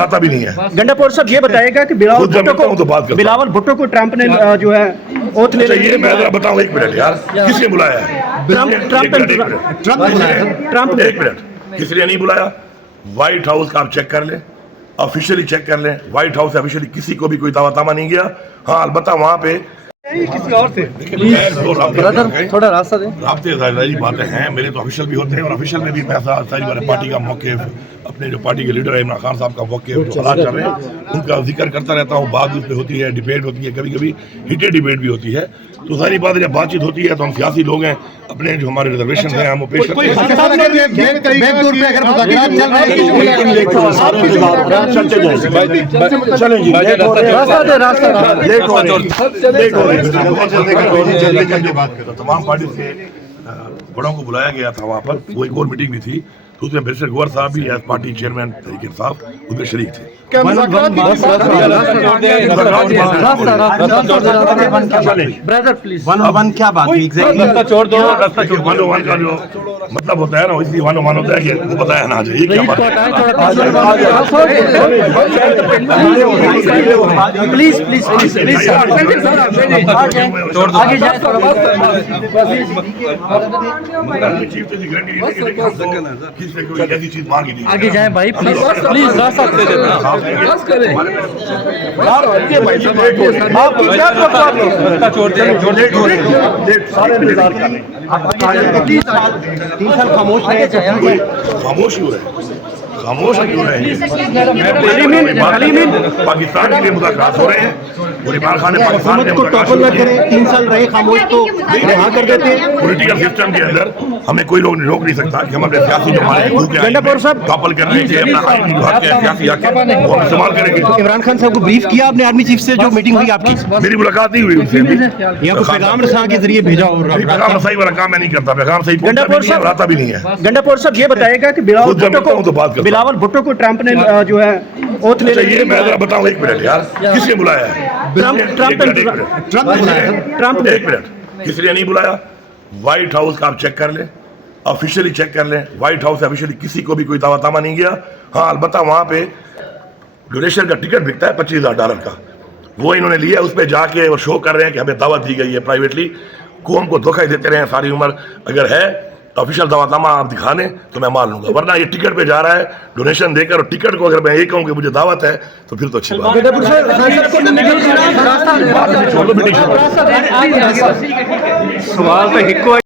आता भी नहीं है। गंडापुर साहब ये बताएगा कि बिलावल भुट्टो को ट्रंप ने जो है ओथ ले ये मैं जरा बताऊं, एक मिनट यार, किसने बुलाया है? ट्रंप एक मिनट, किसने नहीं बुलाया? व्हाइट हाउस का आप चेक कर लें, ऑफिशियली चेक कर लें। व्हाइट हाउस से ऑफिशियली किसी को भी कोई दावा नहीं गया। हाँ अलबत्ता वहाँ पे किसी और से थोड़ा रास्ता दें। रास्ते सारी बातें हैं, मेरे तो ऑफिशियल भी होते हैं और ऑफिशियल में भी मैं सारी बातें पार्टी का मौक़िफ़, अपने जो पार्टी के लीडर है इमरान खान साहब का मौक़िफ़ जो हालात चल रहे हैं उनका जिक्र करता रहता हूँ। बात उस पर होती है, डिबेट होती है, कभी कभी हीटेड डिबेट भी होती है। तो सारी बात जब बातचीत होती है तो हम सियासी लोग हैं, अपने जो हमारे रिजर्वेशन हैं हम वो पेश करते हैं। तमाम पार्टी से बड़ों को बुलाया गया था वहाँ पर, वो एक और मीटिंग भी थी, तो उसमें बैरिस्टर गौहर साहब भी as party chairman Tehreek Insaf उसमें शरीक थे। क्या बात हुई एग्जैक्टली? छोड़ दो, वन का जो मतलब होता है ना, इसलिए वन होता है कि वो बताया ना जाए क्या बात है। प्लीज प्लीज प्लीज प्लीज आगे जाए। ऐसी चीज मांगी नहीं। आगे जाए भाई, प्लीज प्लीज रास्ता दे देना। खामोश क्यों रहे? खामोश क्यों रहे? पाकिस्तान के लिए मुज़ाकरात हो रहे हैं और इमरान खान ने पाकिस्तान को टॉपल न करें। 3 साल रहे खामोश तो रिहा कर देते हैं। पॉलिटिकल सिस्टम के अंदर हमें कोई लोग रोक नहीं सकता कि हम अपने सियासी जो हमारे टॉपल कर रहे हैं कि अपना सियासी हक है वो हम इस्तेमाल करेंगे। इमरान खान साहब को ब्रीफ किया आपने आर्मी चीफ से जो मीटिंग हुई आपकी? मेरी मुलाकात नहीं हुई उनसे। पैगाम रसा के जरिए भेजा और पैगाम रसाई वाला काम मैं नहीं करता, पैगाम सही आता भी नहीं है। गंडापुर साहब ये बताएगा कि बिलावल भुट्टो को ट्रंप ने जो है ओथ ले ये मैं जरा बताऊं, एक मिनट यार, किसने बुलाया है? ट्रंप एक मिनट, किसने नहीं बुलाया? व्हाइट हाउस का आप चेक कर लें, ऑफिशियली चेक कर लें। व्हाइट हाउस से ऑफिशियली किसी को भी कोई दावा नहीं गया। हाँ अलबत्ता वहाँ पे डोनेशन का टिकट बिकता है $25,000 का, वो इन्होंने लिया, उस पर जाके वो शो कर रहे हैं कि हमें दावत दी गई है प्राइवेटली। कौम को धोखा ही देते रहे सारी उम्र। अगर है ऑफिशियल दावानामा आप दिखा दें तो मैं मान लूंगा, वरना ये टिकट पे जा रहा है डोनेशन देकर, और टिकट को अगर मैं ये कहूँ कि मुझे दावत है तो फिर तो अच्छी बात है।